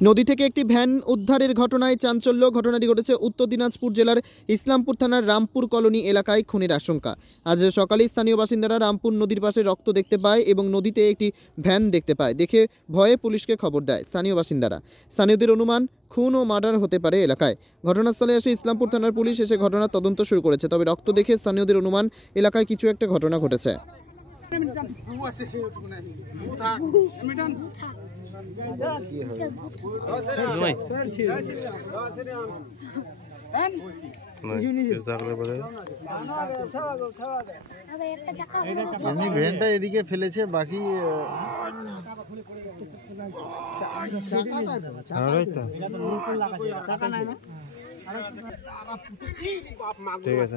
নদী থেকে একটি ভ্যান উদ্ধারের ঘটনায় চাঞ্চল্য। ঘটনাটি ঘটেছে উত্তর দিনাজপুর জেলার ইসলামপুর থানার রামপুর কলোনি এলাকায় খুনের আশঙ্কা। আজ সকালে স্থানীয় বাসিন্দারা রামপুর নদীর পাশে রক্ত দেখতে পায় এবং নদীতে একটি ভ্যান দেখতে পায়। দেখে ভয়ে পুলিশকে খবর দেয় স্থানীয় বাসিন্দারা। স্থানীয়দের অনুমান খুন ও মার্ডার হতে পারে এলাকায়। ঘটনাস্থলে এসে ইসলামপুর থানার পুলিশ এসে ঘটনার তদন্ত শুরু করেছে। তবে রক্ত দেখে স্থানীয়দের অনুমান এলাকায় কিছু একটা ঘটনা ঘটেছে। এমনি ভ্যানটা এদিকে ফেলেছে, বাকি ঠিক আছে।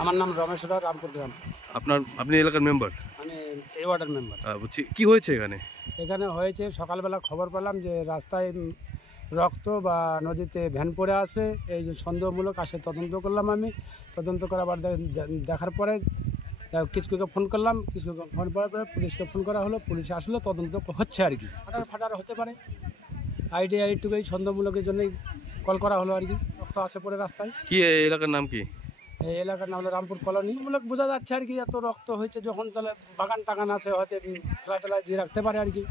আমার নাম রমেশ রাও, রামপুর গ্রাম। আপনি এলাকার মেম্বার? আমি এই ওয়ার্ডের মেম্বার। বলছি কি হয়েছে এখানে? এখানে হয়েছে সকালবেলা খবর পেলাম যে রাস্তায় রক্ত বা নদীতে ভ্যান পড়ে আছে। এই যে সন্দেহমূলক আসে, তদন্ত করলাম। আমি তদন্ত করার দেখার পরে কিছুকে ফোন করলাম, কিছুকে ফোন করার পরে পুলিশকে ফোন করা হলো। পুলিশ আসলে তদন্ত হচ্ছে আর কি। ফাটার হতে পারে আইডিয়া, এইটুকুই সন্দেহমূলকের জন্যই কল করা হলো আর কি। রক্ত আছে পড়ে রাস্তায়। কি এলাকার নাম কি? এই এলাকার নাম হলো রামপুর কলোনি। মূলক বোঝা যাচ্ছে আর কি, এত রক্ত হয়েছে যখন, তাহলে বাগান টাগান আছে, হয়তো ফেলা টেলা দিয়ে রাখতে পারে আর কি।